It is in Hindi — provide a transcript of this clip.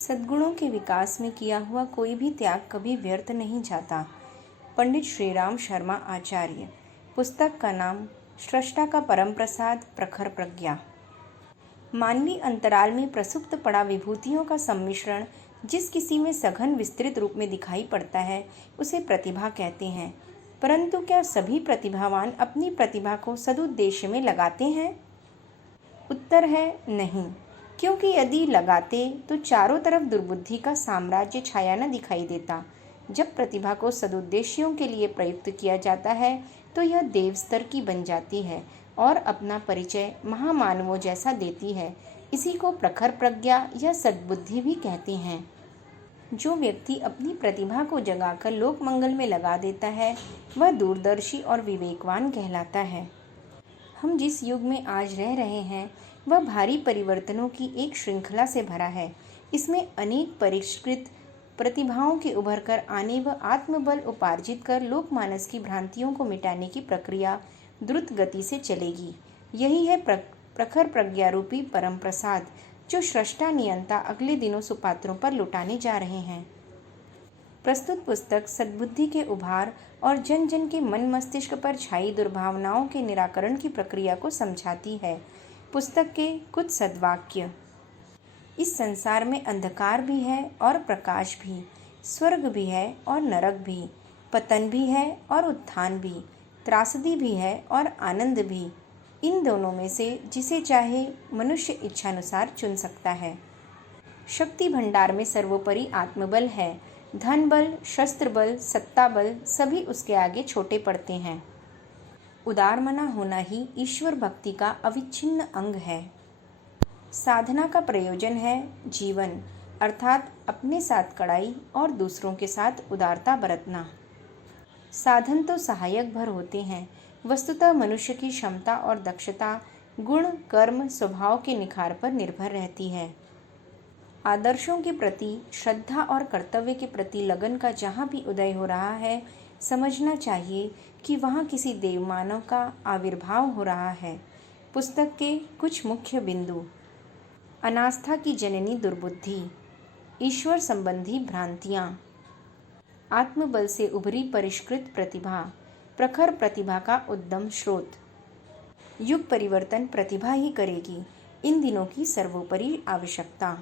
सद्गुणों के विकास में किया हुआ कोई भी त्याग कभी व्यर्थ नहीं जाता। पंडित श्रीराम शर्मा आचार्य। पुस्तक का नाम सृष्टा का परम प्रसाद, प्रखर प्रज्ञा। मानवीय अंतराल में प्रसुप्त पड़ा विभूतियों का सम्मिश्रण जिस किसी में सघन विस्तृत रूप में दिखाई पड़ता है, उसे प्रतिभा कहते हैं। परंतु क्या सभी प्रतिभावान अपनी प्रतिभा को सदुद्देश्य में लगाते हैं? उत्तर है नहीं, क्योंकि यदि लगाते तो चारों तरफ दुर्बुद्धि का साम्राज्य छाया न दिखाई देता। जब प्रतिभा को सदुद्देश्यों के लिए प्रयुक्त किया जाता है तो यह देव स्तर की बन जाती है और अपना परिचय महामानवों जैसा देती है। इसी को प्रखर प्रज्ञा या सद्बुद्धि भी कहते हैं। जो व्यक्ति अपनी प्रतिभा को जगाकर लोक मंगल में लगा देता है वह दूरदर्शी और विवेकवान कहलाता है। हम जिस युग में आज रह रहे हैं वह भारी परिवर्तनों की एक श्रृंखला से भरा है। इसमें अनेक परिष्कृत प्रतिभाओं के उभर कर आने व आत्मबल उपार्जित कर लोकमानस की भ्रांतियों को मिटाने की प्रक्रिया द्रुत गति से चलेगी। यही है प्रखर प्रज्ञा रूपी परम प्रसाद जो सृष्टा नियंता अगले दिनों सुपात्रों पर लुटाने जा रहे हैं। प्रस्तुत पुस्तक सद्बुद्धि के उभार और जन जन के मन मस्तिष्क पर छाई दुर्भावनाओं के निराकरण की प्रक्रिया को समझाती है। पुस्तक के कुछ सद्वाक्य। इस संसार में अंधकार भी है और प्रकाश भी, स्वर्ग भी है और नरक भी, पतन भी है और उत्थान भी, त्रासदी भी है और आनंद भी। इन दोनों में से जिसे चाहे मनुष्य इच्छानुसार चुन सकता है। शक्ति भंडार में सर्वोपरि आत्मबल है। धन बल, शस्त्र बल, सत्ता बल सभी उसके आगे छोटे पड़ते हैं। उदारमना होना ही ईश्वर भक्ति का अविच्छिन्न अंग है। साधना का प्रयोजन है जीवन, अर्थात अपने साथ कड़ाई और दूसरों के साथ उदारता बरतना। साधन तो सहायक भर होते हैं, वस्तुतः मनुष्य की क्षमता और दक्षता गुण, कर्म, स्वभाव के निखार पर निर्भर रहती है। आदर्शों के प्रति श्रद्धा और कर्तव्य के प्रति लगन का जहाँ भी उदय हो रहा है, समझना चाहिए कि वहाँ किसी देवमानव का आविर्भाव हो रहा है। पुस्तक के कुछ मुख्य बिंदु। अनास्था की जननी दुर्बुद्धि, ईश्वर संबंधी भ्रांतियाँ, आत्मबल से उभरी परिष्कृत प्रतिभा, प्रखर प्रतिभा का उद्दम स्रोत। युग परिवर्तन प्रतिभा ही करेगी, इन दिनों की सर्वोपरि आवश्यकता।